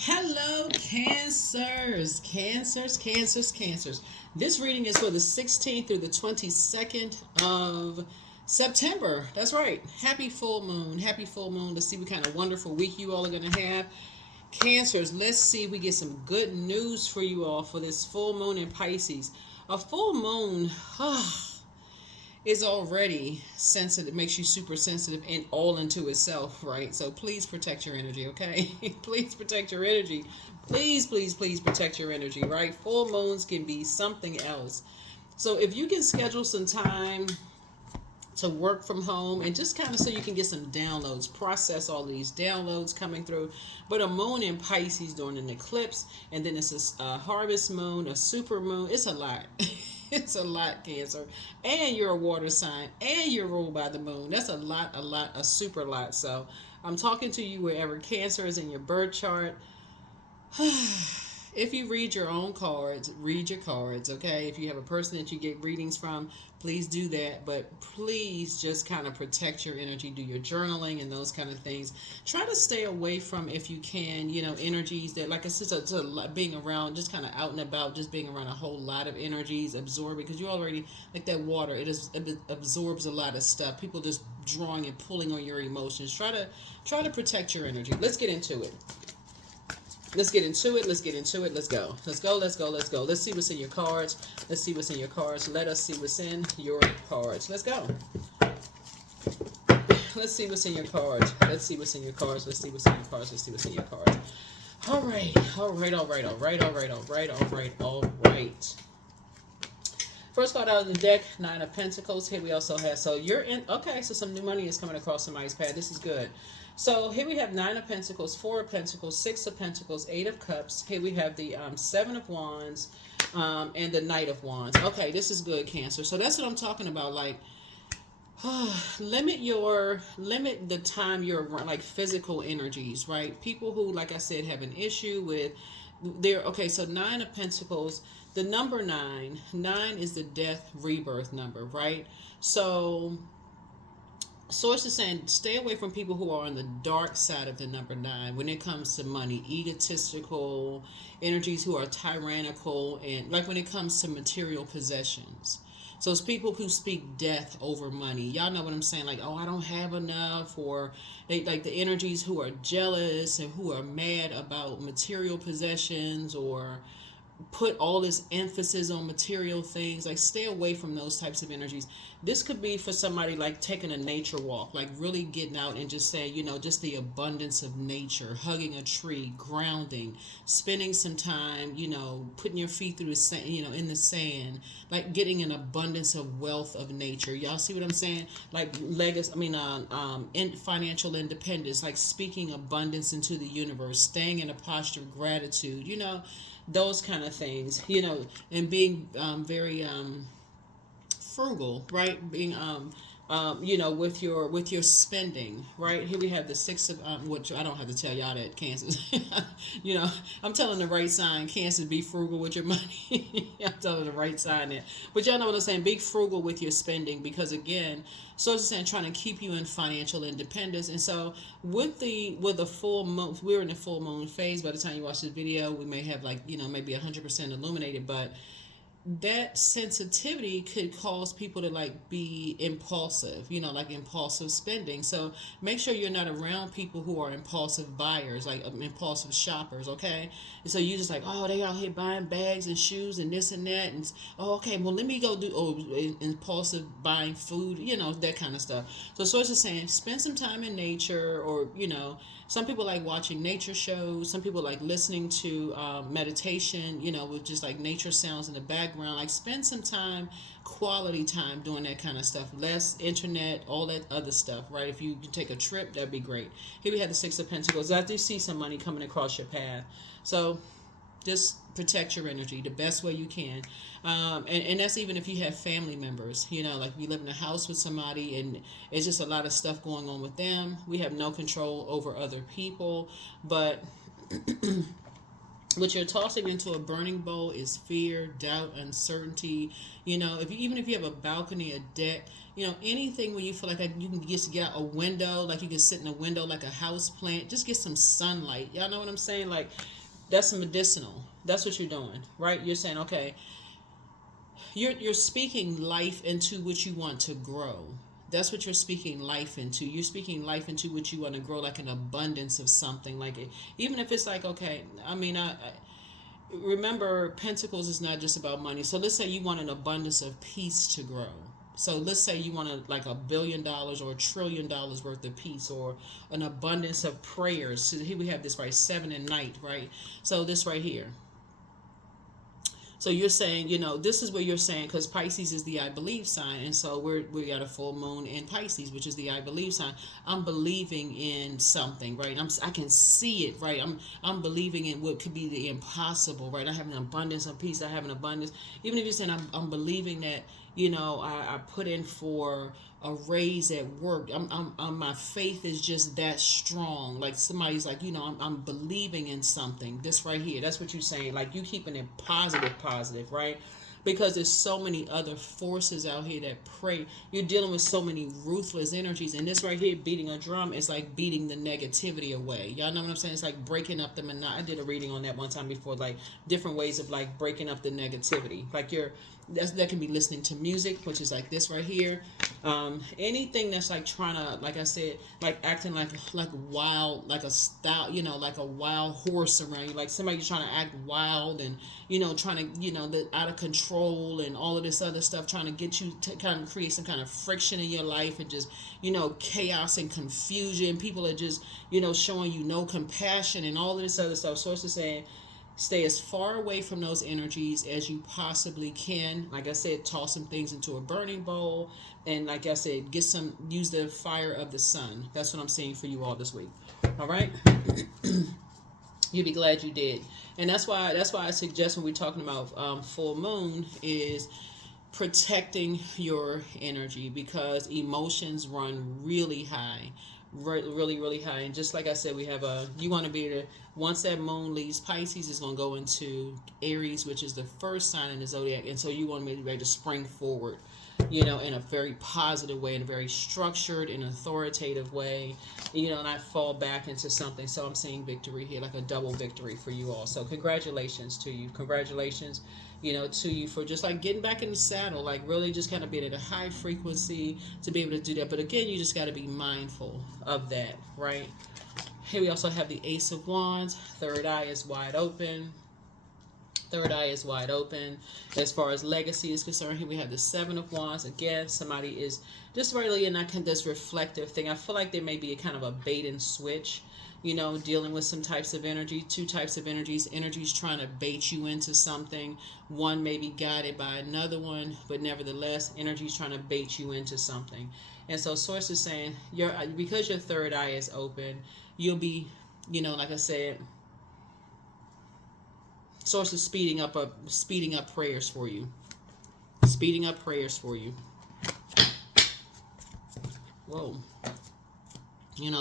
Hello, Cancers. This reading is for the 16th through the 22nd of September. That's right. Happy full moon. Happy full moon. Let's see what kind of wonderful week you all are going to have. Cancers, let's see if we get some good news for you all for this full moon in Pisces. A full moon, is already sensitive, makes you super sensitive and all into itself, right? So please protect your energy, okay? Please protect your energy. Please protect your energy, right? Full moons can be something else. So if you can schedule some time to work from home and just kind of so you can get some downloads, process all these downloads coming through. But a moon in Pisces during an eclipse, and then it's a harvest moon, a super moon. It's a lot. It's a lot, Cancer. And you're a water sign, and you're ruled by the moon. That's a super lot. So I'm talking to you wherever Cancer is in your birth chart. If you read your own cards, read your cards, okay? If you have a person that you get readings from, please do that. But please just kind of protect your energy, do your journaling and those kind of things. Try to stay away from, if you can, energies that, like I said, being around, just kind of out and about, just being around a whole lot of energies, absorbing, because you already, like that water, it absorbs a lot of stuff. People just drawing and pulling on your emotions. Try to protect your energy. Let's get into it. Let's get into it. Let's go. Let's see what's in your cards. Let us see what's in your cards. Let's go. Let's see what's in your cards. All right. First card out of the deck, Nine of Pentacles. Here we also have, so you're in, okay, so some new money is coming across somebody's path. This is good. So here we have Nine of Pentacles, Four of Pentacles, Six of Pentacles, Eight of Cups. Here we have the Seven of Wands and the Knight of Wands. Okay, this is good, Cancer. So that's what I'm talking about. Like, limit the time you're around, like physical energies, right? People who, like I said, have an issue with their, okay, so Nine of Pentacles, the number nine is the death rebirth number, right? So source is saying stay away from people who are on the dark side of the number nine when it comes to money, egotistical energies, who are tyrannical, and like when it comes to material possessions. So it's people who speak death over money. Y'all know what I'm saying? Like, oh, I don't have enough, or they like the energies who are jealous and who are mad about material possessions, or put all this emphasis on material things. Like, stay away from those types of energies. This could be for somebody like taking a nature walk, like really getting out and just saying, just the abundance of nature, hugging a tree, grounding, spending some time, putting your feet through the sand, in the sand, like getting an abundance of wealth of nature. Y'all see what I'm saying? Like legacy, in financial independence, like speaking abundance into the universe, staying in a posture of gratitude, those kind of things, and being very frugal, right? Being with your spending, right? Here we have the Six of which I don't have to tell y'all that, Cancer. I'm telling the right sign, Cancer, be frugal with your money. I'm telling the right sign there, but y'all know what I'm saying. Be frugal with your spending, because again, so it's saying trying to keep you in financial independence. And so with the full moon, we're in the full moon phase. By the time you watch this video, we may have maybe 100% illuminated, but that sensitivity could cause people to like be impulsive, like impulsive spending. So make sure you're not around people who are impulsive buyers, like impulsive shoppers, okay? And so you just like, oh, they out here buying bags and shoes and this and that, and oh, okay, well, let me go do impulsive buying food, that kind of stuff. So source is saying spend some time in nature, or some people like watching nature shows. Some people like listening to meditation, with just like nature sounds in the background. Like, spend some time, quality time, doing that kind of stuff. Less internet, all that other stuff, right? If you can take a trip, that'd be great. Here we have the Six of Pentacles. I do see some money coming across your path. So just protect your energy the best way you can. And that's even if you have family members, like you live in a house with somebody and it's just a lot of stuff going on with them. We have no control over other people, but What you're tossing into a burning bowl is fear, doubt, uncertainty. Even if you have a balcony, a deck, anything where you feel like you can just get out a window, like you can sit in a window like a house plant, just get some sunlight. Y'all know what I'm saying? Like, that's medicinal. That's what you're doing, right? You're saying, okay, you're speaking life into what you want to grow. That's what you're speaking life into. You're speaking life into what you want to grow, like an abundance of something. Like, even if it's like, okay, I remember, Pentacles is not just about money. So let's say you want an abundance of peace to grow. So let's say you want like $1 billion or $1 trillion worth of peace, or an abundance of prayers. So here we have this, right? 7 and night, right? So this right here. So you're saying, this is where you're saying, because Pisces is the I believe sign, and so we got a full moon in Pisces, which is the I believe sign. I'm believing in something, right? I can see it, right? I'm believing in what could be the impossible, right? I have an abundance of peace. I have an abundance. Even if you're saying I'm believing that, I put in for a raise at work. My faith is just that strong. Like, somebody's like, I'm believing in something. This right here, that's what you're saying. Like, you keeping it positive, right? Because there's so many other forces out here that pray. You're dealing with so many ruthless energies, and this right here, beating a drum, is like beating the negativity away. Y'all know what I'm saying? It's like breaking up the I did a reading on that one time before, like different ways of like breaking up the negativity. Like, that can be listening to music, which is like this right here. Anything that's like trying to, like I said, like acting like wild, like a style, like a wild horse around you, like somebody trying to act wild and, trying to, out of control and all of this other stuff, trying to get you to kind of create some kind of friction in your life, and just, chaos and confusion. People are just, showing you no compassion and all of this other stuff. Source is saying, stay as far away from those energies as you possibly can. Like I said, toss some things into a burning bowl. And like I said, use the fire of the sun. That's what I'm saying for you all this week. All right? You'll be glad you did. And that's why I suggest, when we're talking about full moon, is protecting your energy, because emotions run really high. Really high. And just like I said, you want to be able to, once that moon leaves Pisces, it's going to go into Aries, which is the first sign in the zodiac. And so you want to be ready to spring forward, in a very positive way, in a very structured and authoritative way, not fall back into something. So I'm seeing victory here, like a double victory for you all. So congratulations to you. Congratulations, to you for just like getting back in the saddle, like really just kind of being at a high frequency to be able to do that. But again, you just got to be mindful of that, right? Here we also have the Ace of Wands. Third eye is wide open. Third eye is wide open. As far as legacy is concerned, here we have the Seven of Wands. Again, somebody is just really in that kind of this reflective thing. I feel like there may be a kind of a bait and switch, dealing with some types of energy, two types of energies trying to bait you into something. One may be guided by another one, but nevertheless, energy's trying to bait you into something. And so Source is saying, because your third eye is open, you'll be, like I said, Source is speeding up prayers for you. Speeding up prayers for you. Whoa.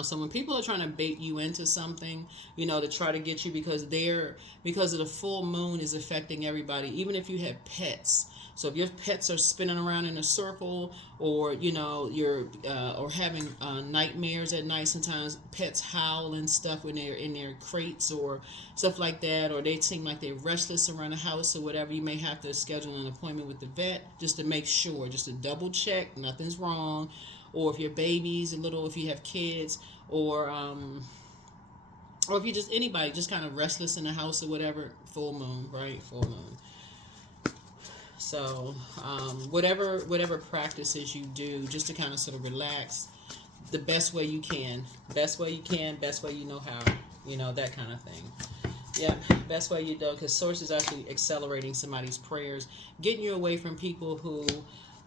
So when people are trying to bait you into something, to try to get you, because of the full moon is affecting everybody, even if you have pets. So if your pets are spinning around in a circle, or you're or having nightmares at night, sometimes pets howl and stuff when they're in their crates or stuff like that, or they seem like they're restless around the house or whatever, you may have to schedule an appointment with the vet just to make sure, just to double check nothing's wrong. Or if your baby's if you have kids, or if you just anybody just kind of restless in the house or whatever, full moon, right? Full moon. So whatever practices you do, just to kind of sort of relax, the best way you can, best way you know how, that kind of thing. Yeah, best way you do, because Source is actually accelerating somebody's prayers, getting you away from people who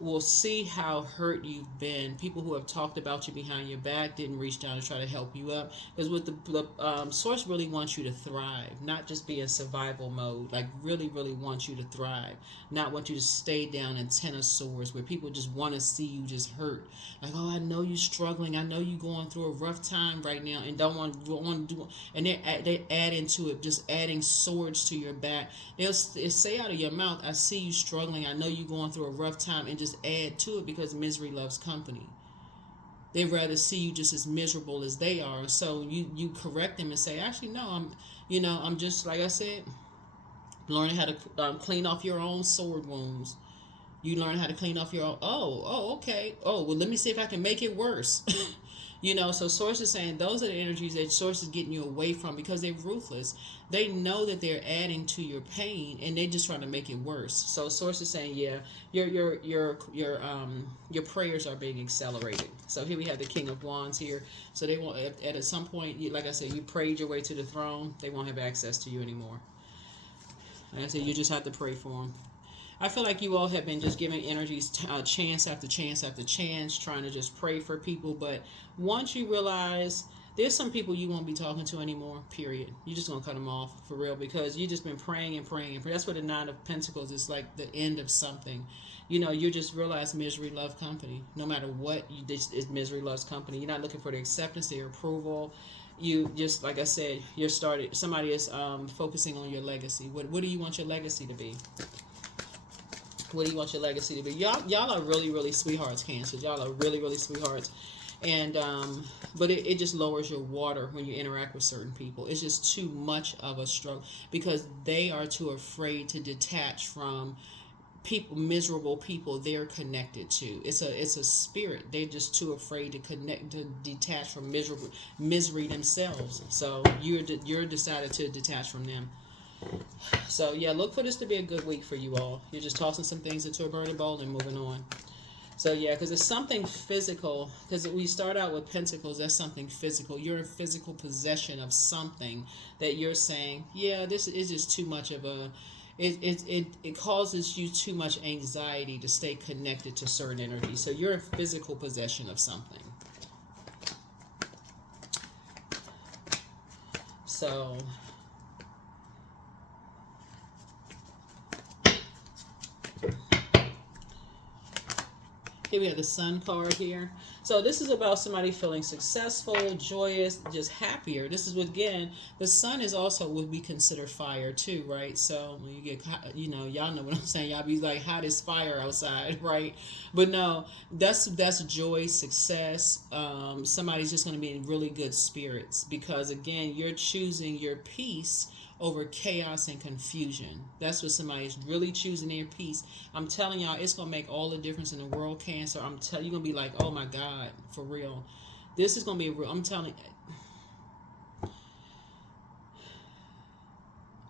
will see how hurt you've been. People who have talked about you behind your back didn't reach down and try to help you up. Because what the source really wants you to thrive, not just be in survival mode. Like really, really wants you to thrive, not want you to stay down in Ten of Swords, where people just want to see you just hurt. Like, oh, I know you're struggling. I know you're going through a rough time right now, and don't want to do. And they add into it, just adding swords to your back. They'll say out of your mouth, I see you struggling. I know you're going through a rough time, and just add to it, because misery loves company. They'd rather see you just as miserable as they are. So you correct them and say, actually, no, I'm just, like I said, learning how to clean off your own sword wounds. You learn how to clean off your own. Oh, okay. Oh, well, let me see if I can make it worse. So Source is saying those are the energies that Source is getting you away from, because they're ruthless. They know that they're adding to your pain, and they're just trying to make it worse. So Source is saying, yeah, your prayers are being accelerated. So here we have the King of Wands here. So they won't, at some point, like I said, you prayed your way to the throne. They won't have access to you anymore. Like I said, you just have to pray for them. I feel like you all have been just giving energies chance after chance after chance, trying to just pray for people. But once you realize there's some people you won't be talking to anymore, period. You're just going to cut them off for real, because you've just been praying and praying and praying. That's what the Nine of Pentacles is, like the end of something. You just realize misery loves company. No matter what, misery loves company. You're not looking for the acceptance, their approval. You just, like I said, somebody is focusing on your legacy. What do you want your legacy to be? What do you want your legacy to be? Y'all are really, really sweethearts, Cancers. Y'all are really, really sweethearts. And but it just lowers your water when you interact with certain people. It's just too much of a struggle, because they are too afraid to detach from people, miserable people they're connected to. It's a spirit. They're just too afraid to detach from misery themselves. So you're decided to detach from them. So yeah, look for this to be a good week for you all. You're just tossing some things into a burning bowl and moving on. So yeah, because it's something physical. Because we start out with Pentacles, that's something physical. You're in physical possession of something that you're saying, yeah, this is just too much of a. It causes you too much anxiety to stay connected to certain energy. So you're in physical possession of something. So. Here we have the Sun card here. So this is about somebody feeling successful, joyous, just happier. This is, again, the Sun is also would be considered fire too, right? So when you get, y'all know what I'm saying. Y'all be like, hot as fire outside, right? But no, that's joy, success. Somebody's just going to be in really good spirits, because again, you're choosing your peace over chaos and confusion. That's what somebody is really choosing, their peace. I'm telling y'all, it's going to make all the difference in the world, Cancer. I'm telling you, you're going to be like, oh my God, for real. This is going to be real. I'm telling you.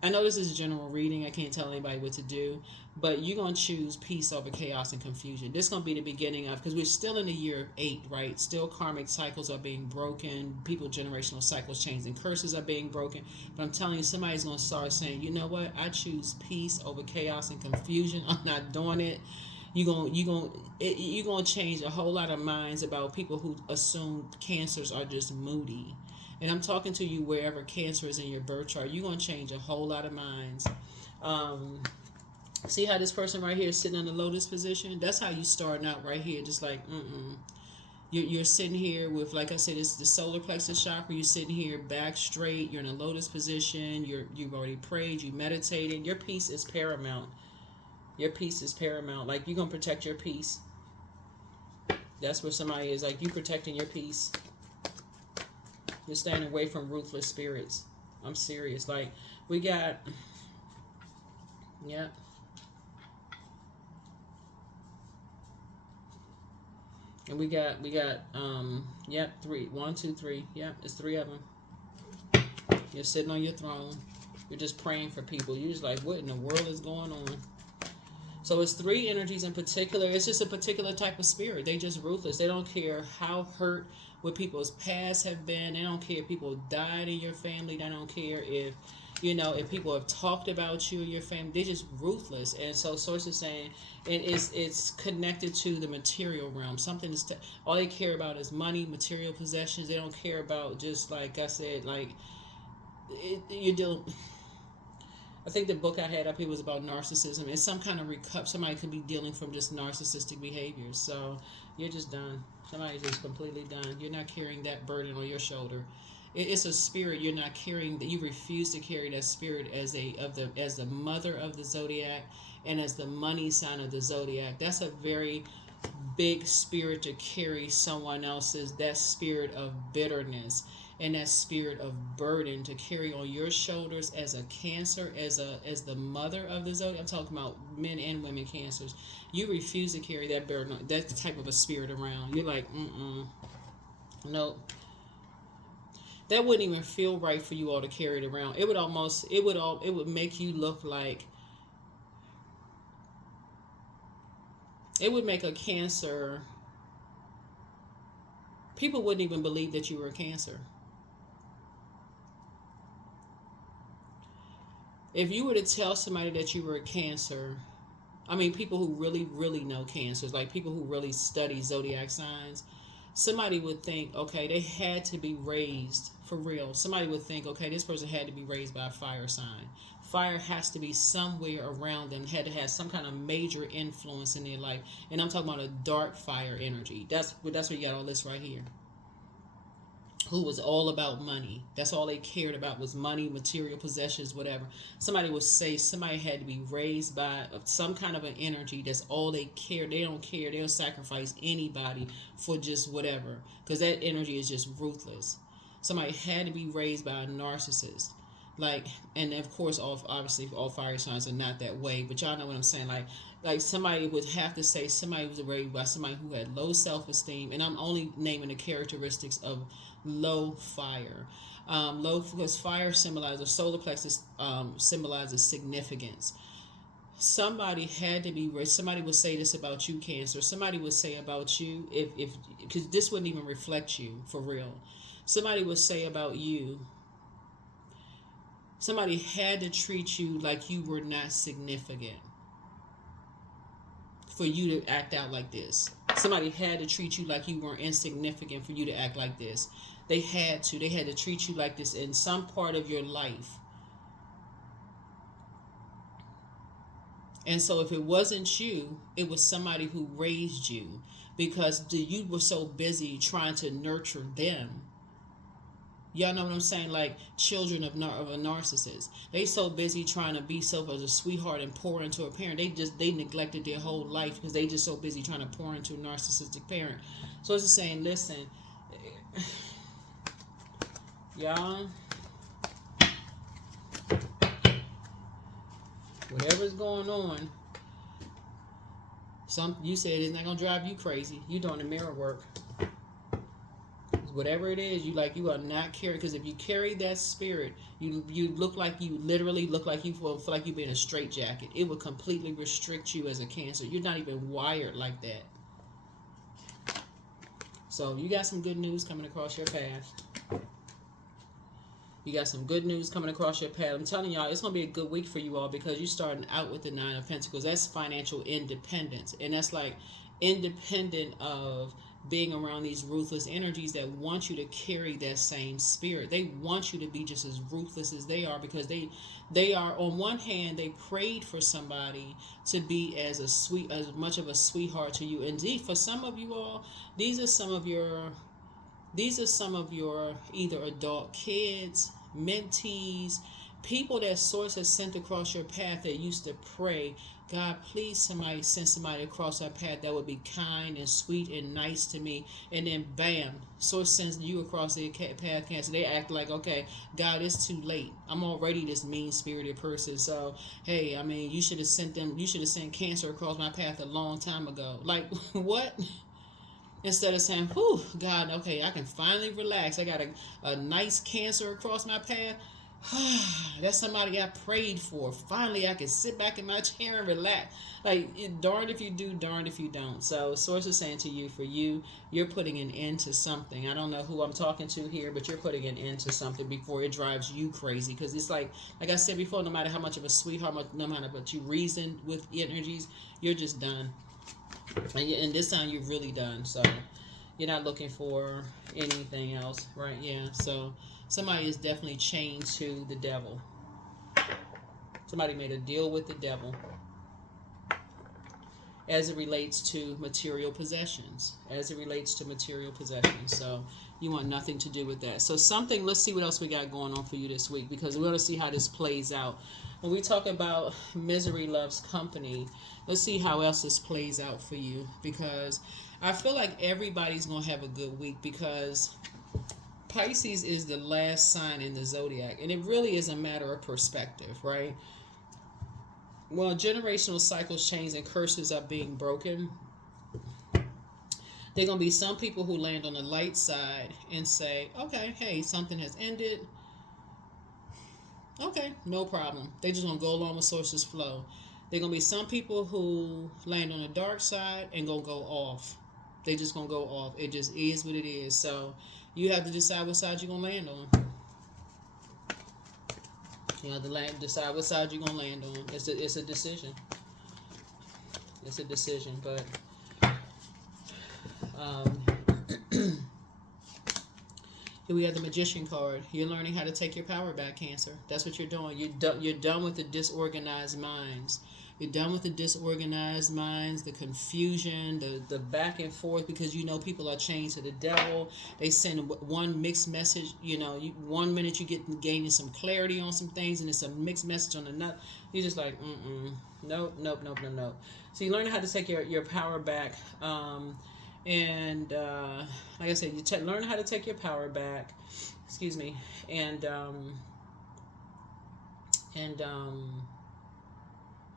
I know this is a general reading. I can't tell anybody what to do. But you're going to choose peace over chaos and confusion. This is going to be the beginning of, because we're still in the year 8, right? Still karmic cycles are being broken. People, generational cycles changing. Curses are being broken. But I'm telling you, somebody's going to start saying, you know what? I choose peace over chaos and confusion. I'm not doing it. You're going to change a whole lot of minds about people who assume Cancers are just moody. And I'm talking to you wherever Cancer is in your birth chart. You're going to change a whole lot of minds. See how this person right here is sitting in the lotus position? That's how you starting out right here. Just like, You're sitting here with, like I said, it's the solar plexus chakra. You're sitting here back straight. You're in a lotus position. You've already prayed. You meditated. Your peace is paramount. Your peace is paramount. Like, you're going to protect your peace. That's where somebody is. Like, you protecting your peace. You're staying away from ruthless spirits. I'm serious. Like, we got... Yeah. And we got, yep, 3. 1, 2, 3. Yep, it's 3 of them. You're sitting on your throne. You're just praying for people. You're just like, what in the world is going on? So it's 3 energies in particular. It's just a particular type of spirit. They just ruthless. They don't care how hurt what people's past have been. They don't care if people died in your family. They don't care if You know, if people have talked about you or your family, they're just ruthless. And so Source is saying, and it's connected to the material realm. Something is all they care about is money, material possessions. They don't care about, just like I said, like you deal. I think the book I had up here was about narcissism. It's some kind of somebody could be dealing from just narcissistic behaviors. So you're just done. Somebody's just completely done. You're not carrying that burden on your shoulder. It's a spirit you're not carrying. That you refuse to carry that spirit as the mother of the zodiac and as the money sign of the zodiac. That's a very big spirit to carry someone else's, that spirit of bitterness and that spirit of burden to carry on your shoulders as a Cancer, as the mother of the zodiac. I'm talking about men and women Cancers. You refuse to carry that burden, that type of a spirit around. You're like, nope. That wouldn't even feel right for you all to carry it around. It would make you look like, it would make a Cancer, people wouldn't even believe that you were a Cancer. If you were to tell somebody that you were a Cancer, I mean, people who really, really know Cancers, like people who really study zodiac signs, somebody would think, okay, they had to be raised, for real. Somebody would think, okay, this person had to be raised by a fire sign. Fire has to be somewhere around them, had to have some kind of major influence in their life. And I'm talking about a dark fire energy. That's where you got all this right here. Who was all about money. That's all they cared about was money, material possessions, whatever. Somebody would say somebody had to be raised by some kind of an energy. That's all they care. They don't care. They'll sacrifice anybody for just whatever. Because that energy is just ruthless. Somebody had to be raised by a narcissist. Like, and of course, obviously, all fire signs are not that way. But y'all know what I'm saying. Like somebody would have to say somebody was raised by somebody who had low self-esteem. And I'm only naming the characteristics of low fire. Low, because fire symbolizes, solar plexus symbolizes significance. Somebody had to be raised. Somebody would say this about you, Cancer. Somebody would say about you, if because this wouldn't even reflect you, for real. Somebody would say about you, somebody had to treat you like you were not significant for you to act out like this. Somebody had to treat you like you were insignificant for you to act like this. They had to treat you like this in some part of your life. And so if it wasn't you, it was somebody who raised you, because you were so busy trying to nurture them. Y'all know what I'm saying? Like children of a narcissist. They so busy trying to be self as a sweetheart and pour into a parent. They neglected their whole life because they just so busy trying to pour into a narcissistic parent. So it's just saying, listen, y'all, whatever's going on, you said it's not gonna drive you crazy. You doing the mirror work. Whatever it is, you are not carrying, because if you carry that spirit, you literally look like you feel like you've been in a straitjacket. It would completely restrict you as a Cancer. You're not even wired like that. So you got some good news coming across your path. You got some good news coming across your path. I'm telling y'all, it's going to be a good week for you all, because you're starting out with the 9 of Pentacles. That's financial independence. And that's like independent of being around these ruthless energies that want you to carry that same spirit. They want you to be just as ruthless as they are, because they are, on one hand, they prayed for somebody to be as much of a sweetheart to you. Indeed, for some of you all, these are some of your either adult kids, mentees, people that Source has sent across your path that used to pray, God, please send somebody across our path that would be kind and sweet and nice to me. And then bam, Source sends you across their path, Cancer. They act like, okay, God, it's too late. I'm already this mean-spirited person. So, hey, I mean, you should have sent Cancer across my path a long time ago. Like, what? Instead of saying, whew, God, okay, I can finally relax. I got a nice Cancer across my path. That's somebody I prayed for. Finally, I can sit back in my chair and relax. Like, darned if you do, darned if you don't. So, Source is saying to you, for you, you're putting an end to something. I don't know who I'm talking to here, but you're putting an end to something before it drives you crazy. Because it's like I said before, no matter how much of a sweetheart, no matter what you reason with energies, you're just done. And this time, you're really done. So, you're not looking for anything else, right? Yeah. So, somebody is definitely chained to the devil. Somebody made a deal with the devil as it relates to material possessions. As it relates to material possessions. So you want nothing to do with that. So something, let's see what else we got going on for you this week, because we want to see how this plays out. When we talk about misery loves company, let's see how else this plays out for you, because I feel like everybody's going to have a good week, because Pisces is the last sign in the zodiac, and it really is a matter of perspective, right? Well, generational cycles change and curses are being broken. There are going to be some people who land on the light side and say, okay, hey, something has ended. Okay, no problem. They just going to go along with sources flow. There are going to be some people who land on the dark side and going to go off. They just going to go off. It just is what it is. So you have to decide what side you're going to land on. You have to decide what side you're going to land on. It's a decision. It's a decision. But here we have the Magician card. You're learning how to take your power back, Cancer. That's what you're doing. You're done with the disorganized minds. You're done with the disorganized minds, the confusion, the back and forth, because you know people are chained to the devil. They send one mixed message. You know, 1 minute you gaining some clarity on some things, and it's a mixed message on another. You're just like, nope. So you learn how to take your power back. And like I said, you learn how to take your power back. Excuse me. And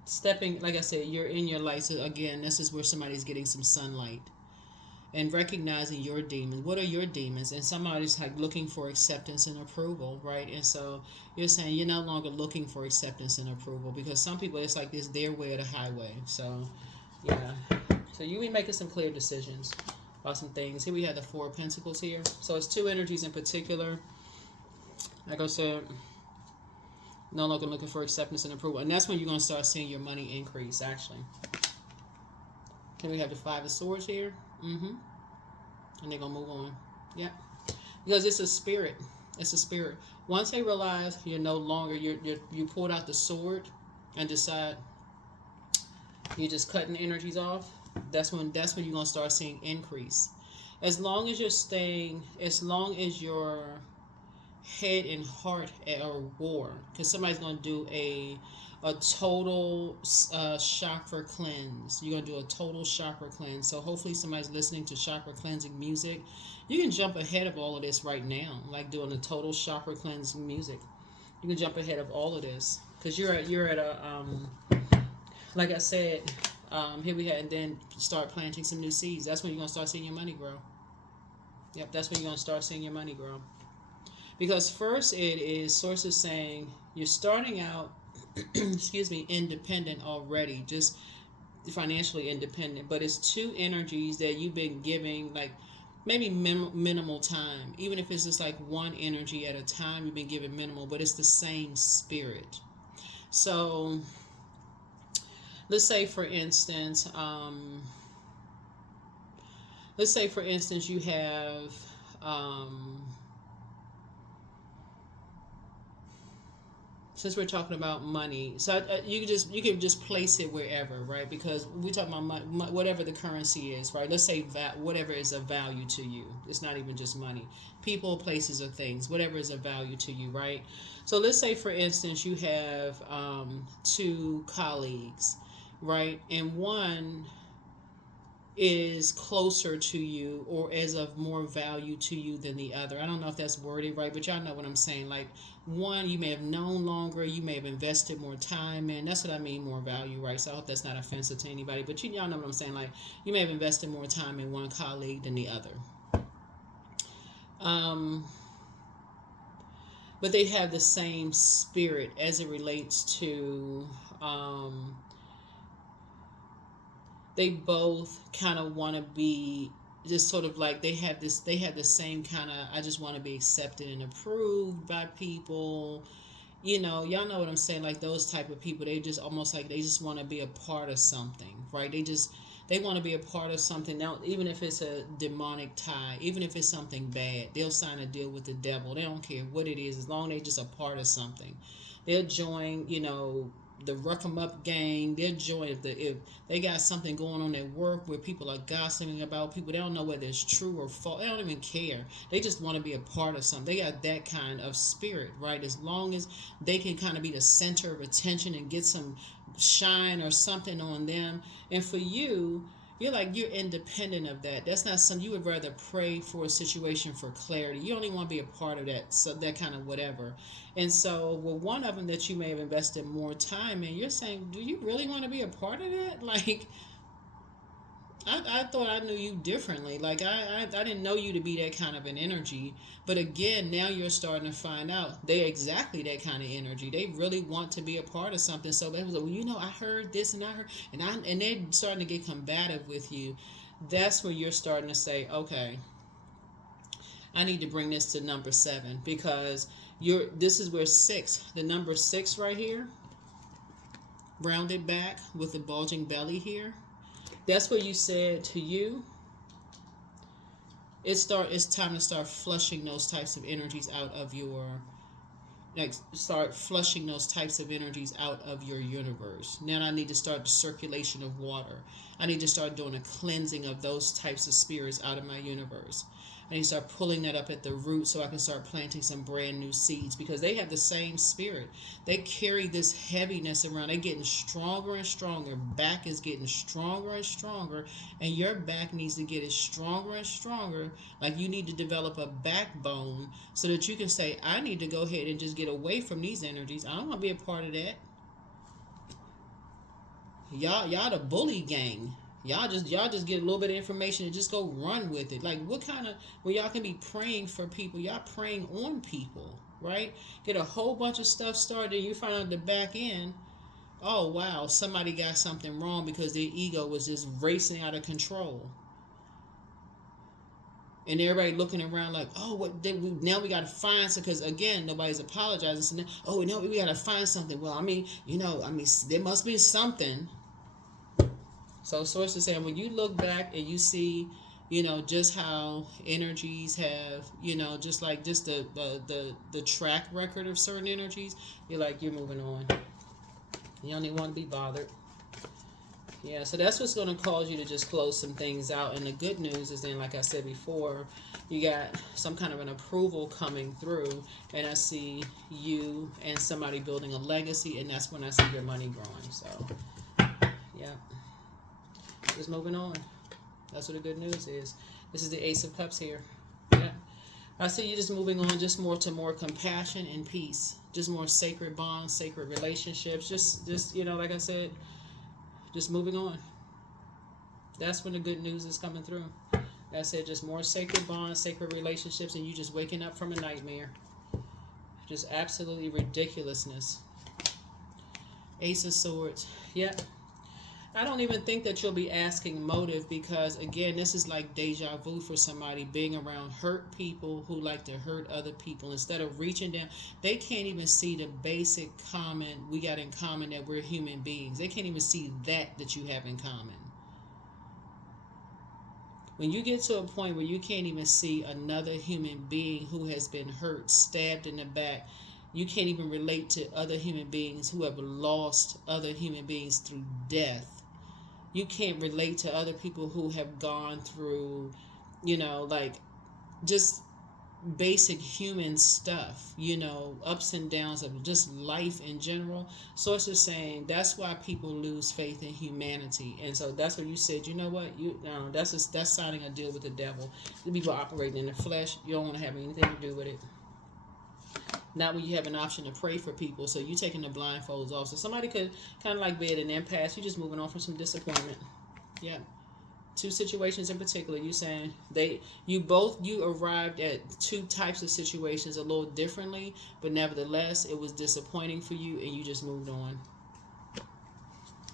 stepping, like I said, you're in your light. So again, this is where somebody's getting some sunlight and recognizing your demons. What are your demons? And somebody's like looking for acceptance and approval, right? And so you're saying you're no longer looking for acceptance and approval, because some people, it's like this their way or the highway. So yeah. So you be making some clear decisions about some things. Here we have the Four of Pentacles here. So it's two energies in particular. Like I said, no longer looking for acceptance and approval. And that's when you're going to start seeing your money increase, actually. Here we have the Five of Swords here. And they're going to move on. Yeah. Because it's a spirit. It's a spirit. Once they realize you're no longer, you pulled out the sword and decide you're just cutting energies off, that's when you're going to start seeing increase. As long as your head and heart are war, because somebody's going to do a total chakra cleanse. You're going to do a total chakra cleanse. So hopefully somebody's listening to chakra cleansing music. You can jump ahead of all of this right now, like doing a total chakra cleansing music. You can jump ahead of all of this, because you're at a like I said, here we had, and then start planting some new seeds. That's when you're going to start seeing your money grow. Yep, that's when you're going to start seeing your money grow. Because first it is sources saying you're starting out, excuse me, independent already, just financially independent. But it's two energies that you've been giving, like maybe minimal time. Even if it's just like one energy at a time, you've been giving minimal, but it's the same spirit. So let's say for instance, you have since we're talking about money, so you can just place it wherever, right? Because we talk about money, whatever the currency is, right? Let's say whatever is of value to you. It's not even just money. People, places, or things. Whatever is of value to you, right? So let's say, for instance, you have two colleagues, right? And one is closer to you or is of more value to you than the other. I don't know if that's worded right, but y'all know what I'm saying. Like one you may have known longer, you may have invested more time in. That's what I mean, more value, right? So I hope that's not offensive to anybody, but y'all know what I'm saying. Like you may have invested more time in one colleague than the other. but they have the same spirit as it relates to, they both kind of want to be just sort of like, they have the same kind of, I just want to be accepted and approved by people. Y'all know what I'm saying, like those type of people. They just almost like they just want to be a part of something, right? They want to be a part of something. Now, even if it's a demonic tie, even if it's something bad, they'll sign a deal with the devil. They don't care what it is, as long as they're just a part of something. They'll join, the rough 'em up gang. They'll join if they got something going on at work where people are gossiping about people. They don't know whether it's true or false. They don't even care. They just want to be a part of something. They got that kind of spirit, right? As long as they can kind of be the center of attention and get some shine or something on them. And for you, you're independent of that. That's not something you would rather pray for a situation for clarity. You only want to be a part of that, so that kind of whatever. And so, with one of them that you may have invested more time in, you're saying, do you really want to be a part of that? Like, I thought I knew you differently. Like, I didn't know you to be that kind of an energy. But again, now you're starting to find out they're exactly that kind of energy. They really want to be a part of something. So they was like, well, I heard this and I heard, and they're starting to get combative with you. That's where you're starting to say, okay, I need to bring this to number 7, because this is where 6, the number 6 right here, rounded back with the bulging belly here. That's what you said to you. It's time to start flushing those types of energies out of your, start flushing those types of energies out of your universe. Now I need to start the circulation of water. I need to start doing a cleansing of those types of spirits out of my universe. I need to start pulling that up at the root so I can start planting some brand new seeds, because they have the same spirit. They carry this heaviness around. They're getting stronger and stronger. Back is getting stronger and stronger, and your back needs to get as stronger and stronger. Like, you need to develop a backbone so that you can say, I need to go ahead and just get away from these energies. I don't want to be a part of that. Y'all the bully gang. Y'all just get a little bit of information and just go run with it. Like, what kind of, when y'all can be praying for people, y'all praying on people, right? Get a whole bunch of stuff started, and you find out at the back end, oh wow, somebody got something wrong because their ego was just racing out of control. And everybody looking around like, oh, now we got to find something, because again, nobody's apologizing. So now, no, we got to find something. Well, there must be something. So source is saying, when you look back and you see, just how energies have, just the track record of certain energies, you're moving on. You don't even want to be bothered. Yeah, so that's what's going to cause you to just close some things out. And the good news is then, like I said before, you got some kind of an approval coming through. And I see you and somebody building a legacy. And that's when I see your money growing. So, yeah. Just moving on. That's what the good news is. This is the Ace of Cups here. Yeah. I see you just moving on, just more to more compassion and peace. Just more sacred bonds, sacred relationships. Just like I said, just moving on. That's when the good news is coming through. Like I said, just more sacred bonds, sacred relationships, and you just waking up from a nightmare. Just absolutely ridiculousness. Ace of Swords. Yep. I don't even think that you'll be asking motive, because again, this is like deja vu for somebody, being around hurt people who like to hurt other people. Instead of reaching down, they can't even see the basic common we got in common, that we're human beings. They can't even see that you have in common. When you get to a point where you can't even see another human being who has been hurt, stabbed in the back, you can't even relate to other human beings who have lost other human beings through death. You can't relate to other people who have gone through, just basic human stuff, ups and downs of just life in general. So it's just saying that's why people lose faith in humanity. And so that's what you said, you know what? That's signing a deal with the devil. The people operating in the flesh, you don't want to have anything to do with it. Not when you have an option to pray for people. So you taking the blindfolds off. So somebody could kind of like be at an impasse. You're just moving on from some disappointment. Yeah. Two situations in particular. You saying you arrived at two types of situations a little differently, but nevertheless it was disappointing for you and you just moved on.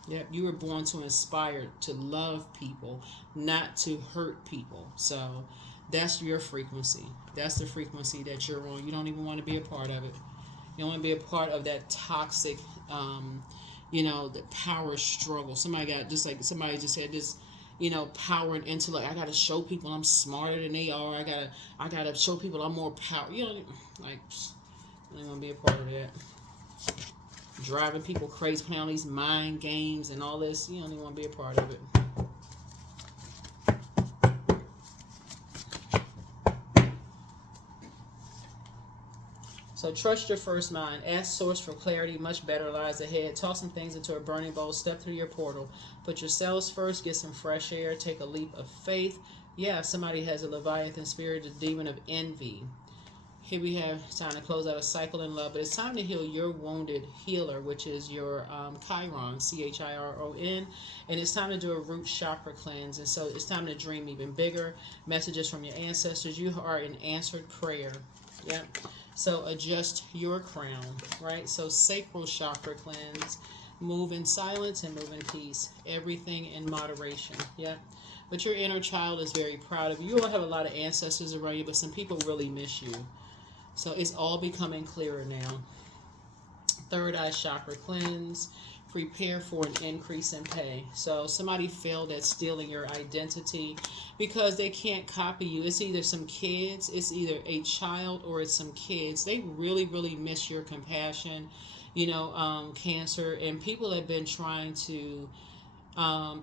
Yep, you were born to inspire, to love people, not to hurt people. So that's your frequency. That's the frequency that you're on. You don't even want to be a part of it. You don't want to be a part of that toxic, the power struggle. Somebody just had this, power and intellect. I gotta show people I'm smarter than they are. I gotta show people I'm more power. I don't want to be a part of that. Driving people crazy, playing all these mind games and all this. You don't even want to be a part of it. So trust your first mind. Ask source for clarity. Much better lies ahead. Toss some things into a burning bowl. Step through your portal. Put yourselves first. Get some fresh air. Take a leap of faith. Yeah, somebody has a Leviathan spirit, the demon of envy. Here we have time to close out a cycle in love. But it's time to heal your wounded healer, which is your Chiron, Chiron. And it's time to do a root chakra cleanse. And so it's time to dream even bigger. Messages from your ancestors. You are an answered prayer. Yep. So adjust your crown, right? So sacral chakra cleanse. Move in silence and move in peace. Everything in moderation. Yep. But your inner child is very proud of you. You all have a lot of ancestors around you, but some people really miss you. So it's all becoming clearer now. Third eye chakra cleanse. Prepare for an increase in pay. So somebody failed at stealing your identity because they can't copy you. It's either some kids, it's either a child, or it's some kids. They really, really miss your compassion, Cancer. And people have been trying to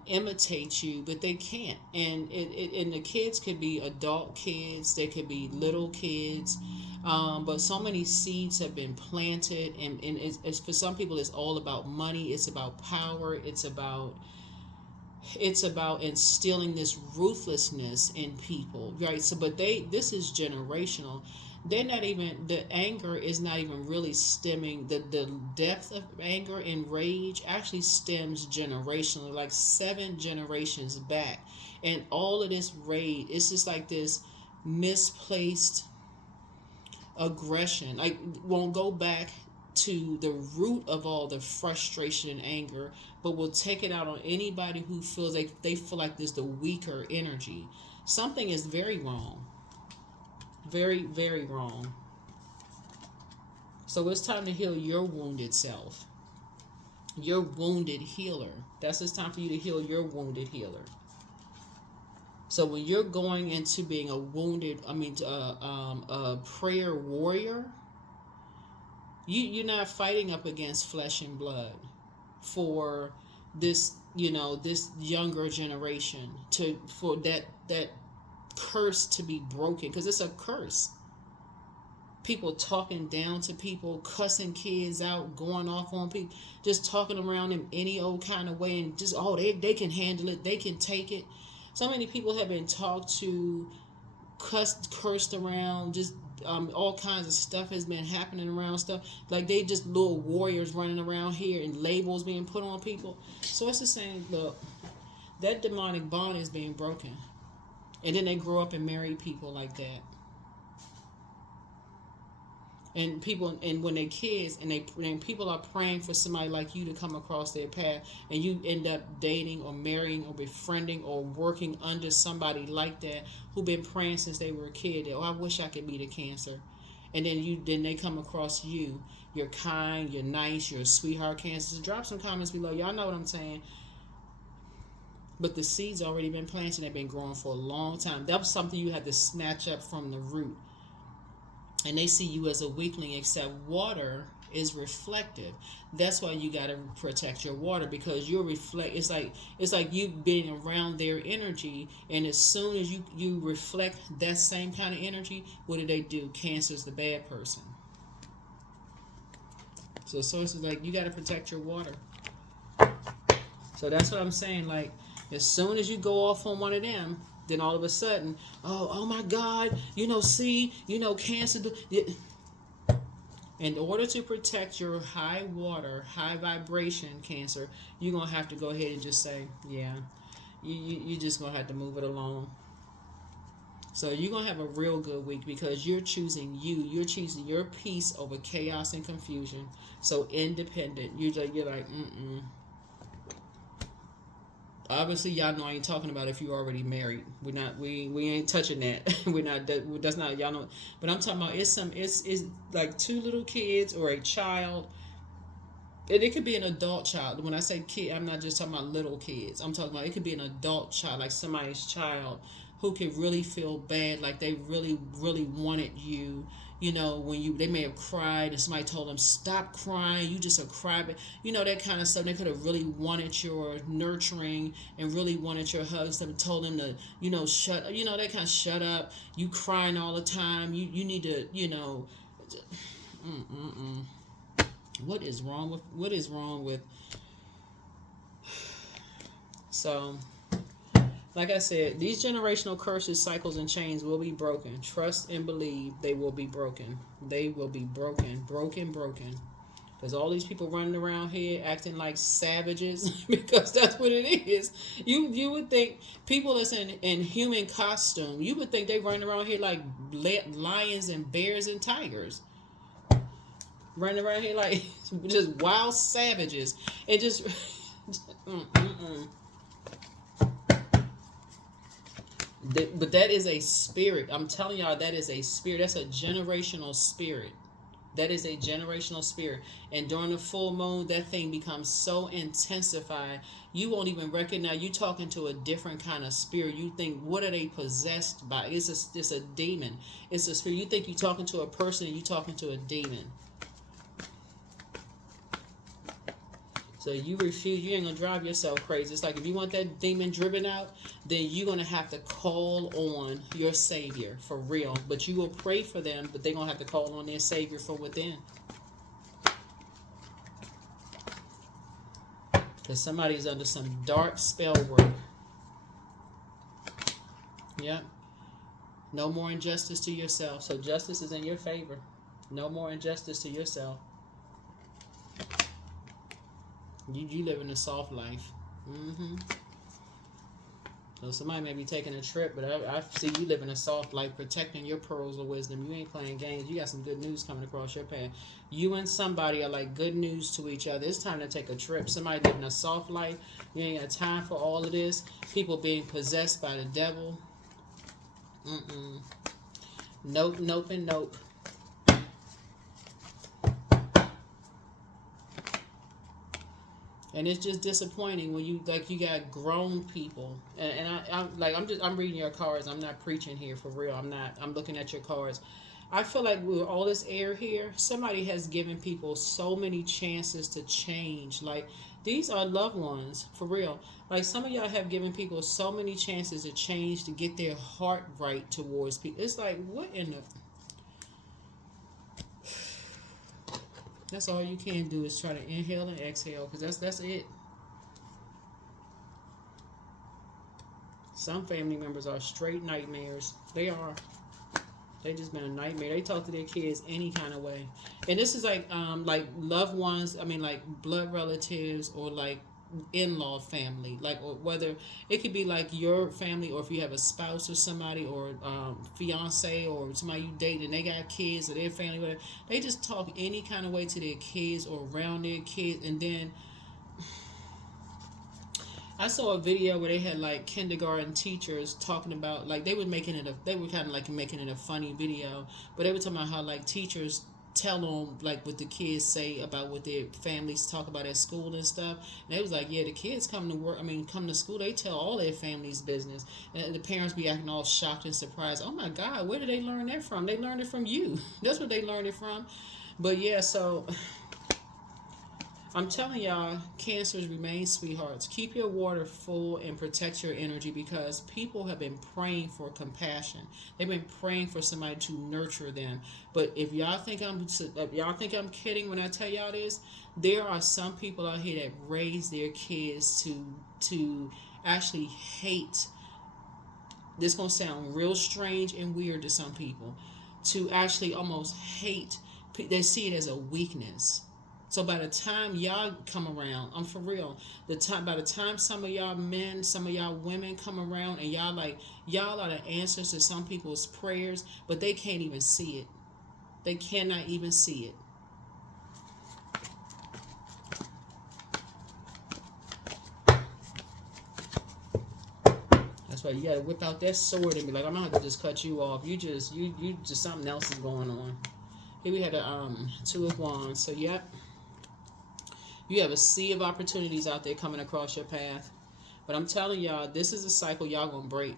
imitate you, but they can't. And and the kids could be adult kids, they could be little kids, but so many seeds have been planted, and it's for some people it's all about money, it's about power, it's about instilling this ruthlessness in people, right? So but this is generational. They're not even, the anger is not even really stemming, the depth of anger and rage actually stems generationally, like 7 generations back. And all of this rage, it's just like this misplaced aggression. Like, won't go back to the root of all the frustration and anger, but will take it out on anybody who feels like they feel like this the weaker energy. Something is very wrong. Very, very wrong. So it's time to heal your wounded self. Your wounded healer. It's time for you to heal your wounded healer. So when you're going into being a prayer warrior, you're not fighting up against flesh and blood for this, this younger generation, for that curse to be broken, because it's a curse. People talking down to people, cussing kids out, going off on people, just talking around them any old kind of way, and just they can handle it, they can take it. So many people have been talked to, cursed around, just all kinds of stuff has been happening around stuff. Like they just little warriors running around here and labels being put on people. So it's the same. Look, that demonic bond is being broken. And then they grow up and marry people like that. And when they're kids, and people are praying for somebody like you to come across their path, and you end up dating or marrying or befriending or working under somebody like that who've been praying since they were a kid. I wish I could meet a Cancer. And then they come across you. You're kind, you're nice, you're a sweetheart, Cancer. So drop some comments below. Y'all know what I'm saying. But the seeds already been planted, they've been growing for a long time. That was something you had to snatch up from the root. And they see you as a weakling, except water is reflective. That's why you got to protect your water, because you'll reflect. It's like you being around their energy, and as soon as you reflect that same kind of energy, what do? Cancer's the bad person. So sources like, you got to protect your water. So that's what I'm saying. Like, as soon as you go off on one of them, then all of a sudden, oh my God, Cancer. In order to protect your high water, high vibration, Cancer, you're going to have to go ahead and just say, yeah, You just gonna have to move it along. So you're gonna have a real good week because you're choosing you. You're choosing your peace over chaos and confusion. So independent. You're like, mm-mm. Obviously, y'all know I ain't talking about if you're already married. We ain't touching that. We're not that's not y'all know. But I'm talking about it's like two little kids or a child. And it could be an adult child. When I say kid, I'm not just talking about little kids. I'm talking about it could be an adult child, like somebody's child who could really feel bad, like they really, really wanted you. You know, they may have cried and somebody told them, stop crying, you just a crybaby. You know, that kind of stuff. They could have really wanted your nurturing and really wanted your hugs. They told them to, shut, that kind of shut up. You crying all the time. You need to, mm-mm-mm. What is wrong with so like I said, these generational curses, cycles, and chains will be broken. Trust and believe they will be broken. They will be broken. Because all these people running around here acting like savages, because that's what it is. You would think people that's in human costume, you would think they running around here like lions and bears and tigers. Running around here like just wild savages. And just but that is a spirit. I'm telling y'all, that is a spirit. That's a generational spirit. That is a generational spirit. And during the full moon, that thing becomes so intensified, you won't even recognize. You talking to a different kind of spirit. You think, what are they possessed by? It's a demon. It's a spirit. You think you're talking to a person and you're talking to a demon. So you refuse, you ain't gonna drive yourself crazy. It's like if you want that demon driven out, then you're gonna have to call on your Savior for real. But you will pray for them, but they're gonna have to call on their Savior from within. Because somebody's under some dark spell work. Yep. No more injustice to yourself. So justice is in your favor. No more injustice to yourself. You living a soft life. So somebody may be taking a trip, but I see you living a soft life, protecting your pearls of wisdom. You ain't playing games. You got some good news coming across your path. You and somebody are like good news to each other. It's time to take a trip. Somebody living a soft life. You ain't got time for all of this. People being possessed by the devil. Nope, nope, and nope. And it's just disappointing when you got grown people, and I'm reading your cards. I'm not preaching here for real. I'm looking at your cards. I feel like with all this air here, somebody has given people so many chances to change. Like these are loved ones for real. Like some of y'all have given people so many chances to change, to get their heart right towards people. It's like, what in the... That's all you can do is try to inhale and exhale, because that's it. Some family members are straight nightmares. They are. They just been a nightmare. They talk to their kids any kind of way. And this is like loved ones, like blood relatives or like in-law family, like, or whether it could be like your family, or if you have a spouse or somebody, or fiance or somebody you date and they got kids or their family, whatever, they just talk any kind of way to their kids or around their kids. And then I saw a video where they had like kindergarten teachers talking about, like, they were kind of like making it a funny video, but they were talking about how like teachers tell them like what the kids say about what their families talk about at school and stuff. And they was like, yeah, the kids come to school, they tell all their family's business. And the parents be acting all shocked and surprised. Oh my God, where did they learn that from? They learned it from you. That's what they learned it from. But yeah, so I'm telling y'all, Cancers, remain sweethearts. Keep your water full and protect your energy, because people have been praying for compassion. They've been praying for somebody to nurture them. But if y'all think I'm kidding when I tell y'all this, there are some people out here that raise their kids to actually hate. This is gonna sound real strange and weird to some people. To actually almost hate. They see it as a weakness. So by the time y'all come around, I'm for real. By the time some of y'all men, some of y'all women come around, and y'all are the answers to some people's prayers, but they can't even see it. They cannot even see it. That's why you gotta whip out that sword and be like, I'm gonna have to just cut you off. You just something else is going on. Here we had a Two of Wands. So yep. You have a sea of opportunities out there coming across your path. But I'm telling y'all, this is a cycle y'all gonna break.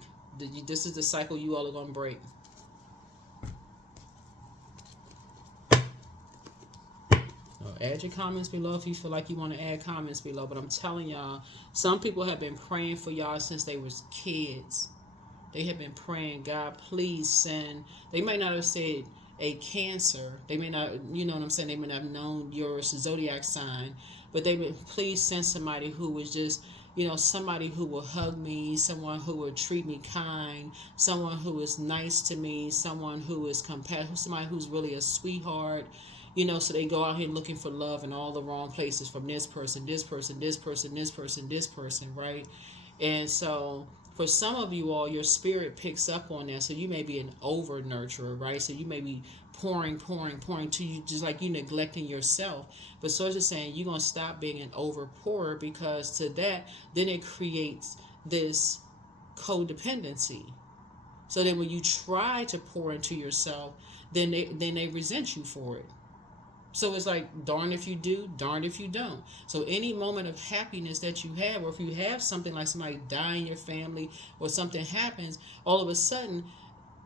This is the cycle you all are gonna break. Add your comments below if you feel like you want to add comments below. But I'm telling y'all, some people have been praying for y'all since they was kids. They have been praying, God, please send. They might not have said a Cancer. They may not, you know what I'm saying? They may not have known your Zodiac sign. But they would please send somebody who was just, somebody who will hug me, someone who will treat me kind, someone who is nice to me, someone who is compassionate, somebody who's really a sweetheart. So they go out here looking for love in all the wrong places from this person, this person, this person, this person, this person, right? And so for some of you all, your spirit picks up on that. So you may be an over nurturer, right? So you may be pouring to you, just like you neglecting yourself. But so it's saying you're going to stop being an over pourer, because to that, then it creates this codependency. So then when you try to pour into yourself, then they resent you for it. So it's like, darn if you do, darn if you don't. So any moment of happiness that you have, or if you have something like somebody die in your family or something happens, all of a sudden,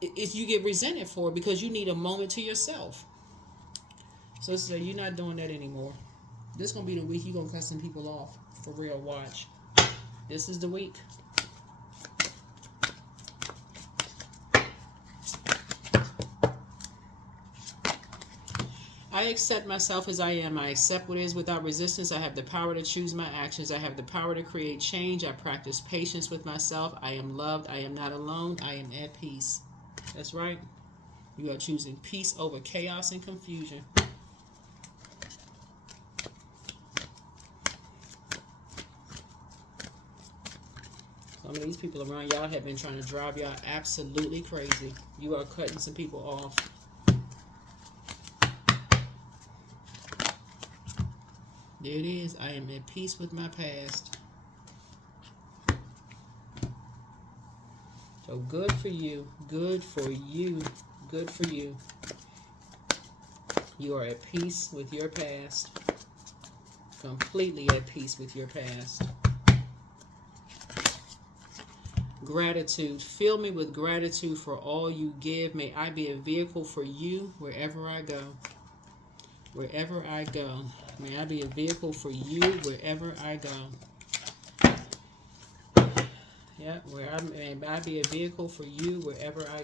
you get resented for it because you need a moment to yourself. So it's like, you're not doing that anymore. This is going to be the week you're going to cut some people off. For real, watch. This is the week. I accept myself as I am. I accept what is without resistance. I have the power to choose my actions. I have the power to create change. I practice patience with myself. I am loved. I am not alone. I am at peace. That's right. You are choosing peace over chaos and confusion. Some of these people around y'all have been trying to drive y'all absolutely crazy. You are cutting some people off. There it is. I am at peace with my past. So good for you. Good for you. Good for you. You are at peace with your past. Completely at peace with your past. Gratitude. Fill me with gratitude for all you give. May I be a vehicle for you wherever I go. Wherever I go. May I be a vehicle for you wherever I go. Yeah, may I be a vehicle for you wherever I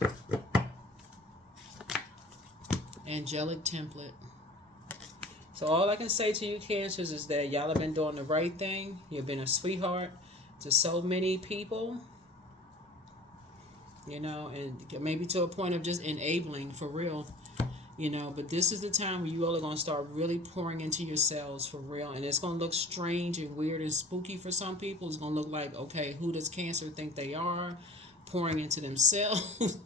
go. Angelic template. So all I can say to you, Cancers, is that y'all have been doing the right thing. You've been a sweetheart to so many people. And maybe to a point of just enabling, for real. But this is the time where you all are going to start really pouring into yourselves for real. And it's going to look strange and weird and spooky for some people. It's going to look like, okay, who does Cancer think they are? Pouring into themselves.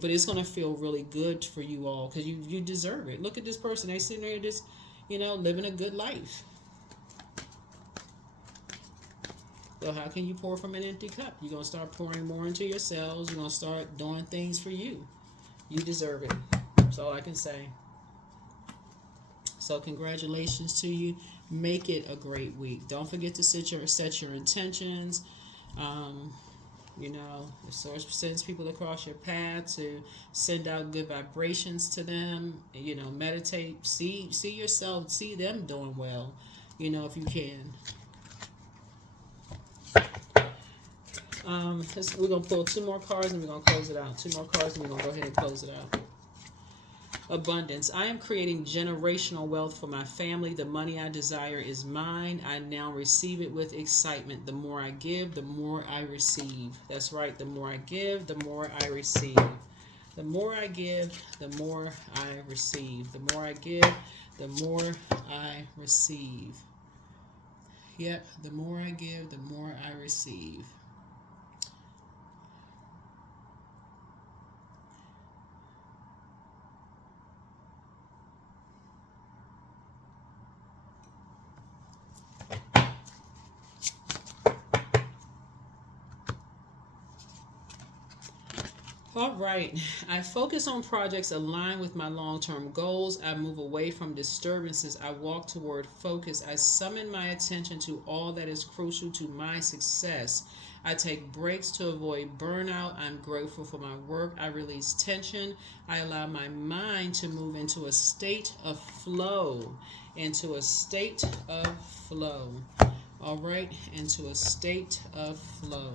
But it's going to feel really good for you all, because you deserve it. Look at this person. They sitting there just, living a good life. So how can you pour from an empty cup? You're going to start pouring more into yourselves. You're going to start doing things for you. You deserve it. That's all I can say. So congratulations to you. Make it a great week. Don't forget to set your intentions. If source sends people across your path, to send out good vibrations to them. Meditate. See yourself. See them doing well. If you can. We're going to pull 2 more cards and we're going to close it out. 2 more cards and we're going to go ahead and close it out. Abundance. I am creating generational wealth for my family. The money I desire is mine. I now receive it with excitement. The more I give, the more I receive. That's right. The more I give, the more I receive. The more I give, the more I receive. The more I give, the more I receive. Yep, the more I give, the more I receive. All right. I focus on projects aligned with my long term goals. I move away from disturbances. I walk toward focus. I summon my attention to all that is crucial to my success. I take breaks to avoid burnout. I'm grateful for my work. I release tension. I allow my mind to move into a state of flow. Into a state of flow. All right. Into a state of flow.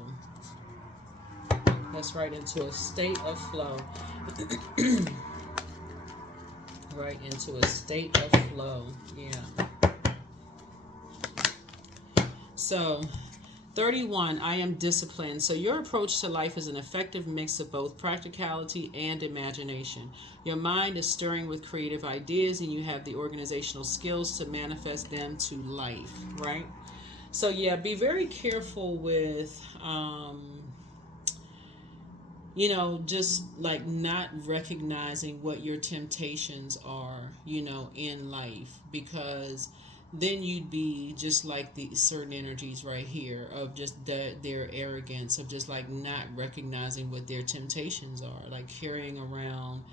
That's right, into a state of flow. Right into a state of flow. Yeah. So, 31, I am disciplined. So, your approach to life is an effective mix of both practicality and imagination. Your mind is stirring with creative ideas, and you have the organizational skills to manifest them to life, right? So, yeah, be very careful with. Just like not recognizing what your temptations are, in life, because then you'd be just like the certain energies right here of just their arrogance of just like not recognizing what their temptations are, like carrying around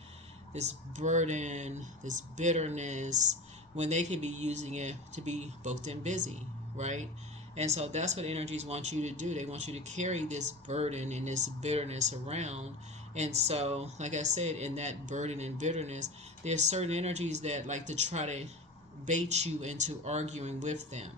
this burden, this bitterness, when they can be using it to be booked and busy, right? And so that's what energies want you to do. They want you to carry this burden and this bitterness around. And so, like I said, in that burden and bitterness, there's certain energies that like to try to bait you into arguing with them.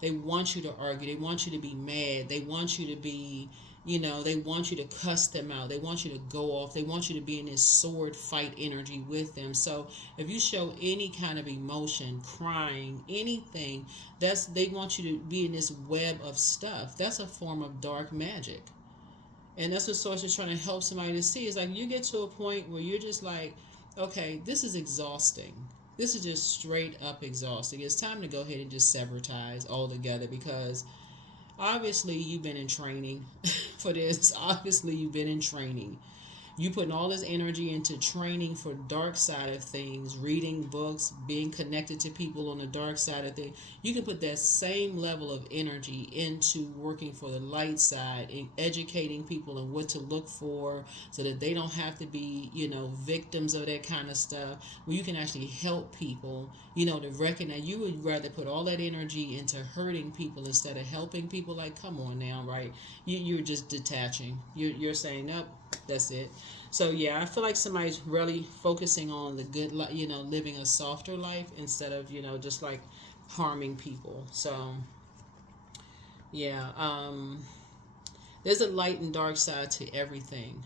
They want you to argue. They want you to be mad. They want you to be, they want you to cuss them out. They want you to go off. They want you to be in this sword fight energy with them. So if you show any kind of emotion, crying, anything, they want you to be in this web of stuff. That's a form of dark magic. And that's what Source is trying to help somebody to see. Is like you get to a point where you're just like, okay, this is exhausting. This is just straight up exhausting. It's time to go ahead and just sever ties altogether, because obviously you've been in training for this. Obviously you've been in training. You putting all this energy into training for dark side of things, reading books, being connected to people on the dark side of things. You can put that same level of energy into working for the light side and educating people on what to look for so that they don't have to be, victims of that kind of stuff. Where you can actually help people, to recognize. You would rather put all that energy into hurting people instead of helping people. Like, come on now, right? You're just detaching. You're saying, nope, that's it. So yeah, I feel like somebody's really focusing on the good, living a softer life instead of, just like harming people. So yeah, there's a light and dark side to everything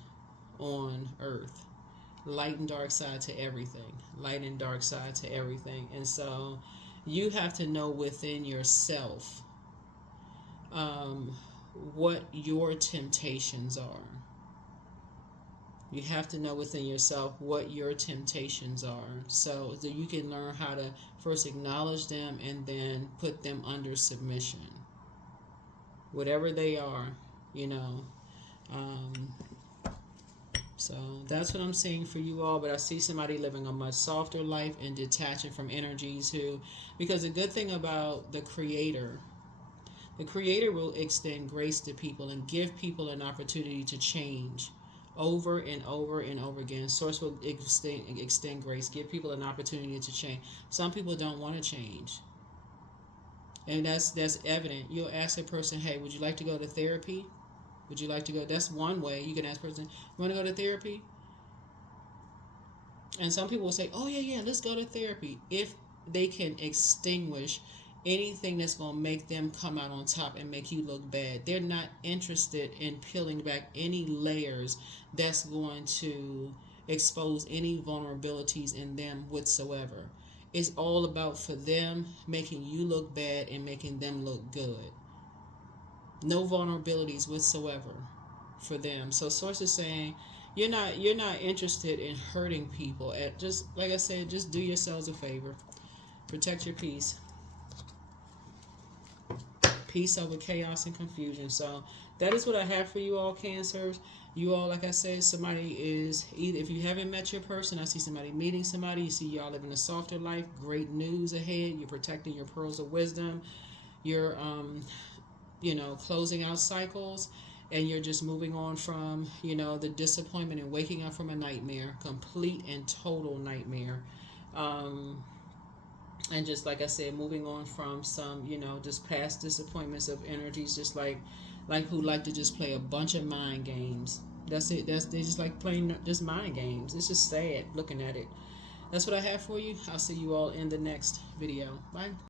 on earth. Light and dark side to everything. Light and dark side to everything. And so you have to know within yourself what your temptations are. You have to know within yourself what your temptations are, so that you can learn how to first acknowledge them and then put them under submission. Whatever they are, So that's what I'm seeing for you all. But I see somebody living a much softer life and detaching from energies because the good thing about the Creator will extend grace to people and give people an opportunity to change. Over and over and over again, Source will extend grace, give people an opportunity to change. Some people don't want to change, and that's evident. You'll ask a person, "Hey, would you like to go to therapy? Would you like to go?" That's one way you can ask a person, "You want to go to therapy?" And some people will say, "Oh yeah, let's go to therapy," if they can extinguish anything that's going to make them come out on top and make you look bad. They're not interested in peeling back any layers that's going to expose any vulnerabilities in them whatsoever. It's all about for them making you look bad and making them look good. No vulnerabilities whatsoever for them. So Source is saying, you're not interested in hurting people. At just like I said, just do yourselves a favor. Protect your peace. Peace over chaos and confusion. So that is what I have for you all, Cancers. You all, like I said, somebody is either, if you haven't met your person, I see somebody meeting somebody. You see y'all living a softer life. Great news ahead. You're protecting your pearls of wisdom. You're closing out cycles, and you're just moving on from, the disappointment and waking up from a nightmare, complete and total nightmare. And just like I said, moving on from some, just past disappointments of energies, just like who like to just play a bunch of mind games. That's it. They just like playing just mind games. It's just sad looking at it. That's what I have for you. I'll see you all in the next video. Bye.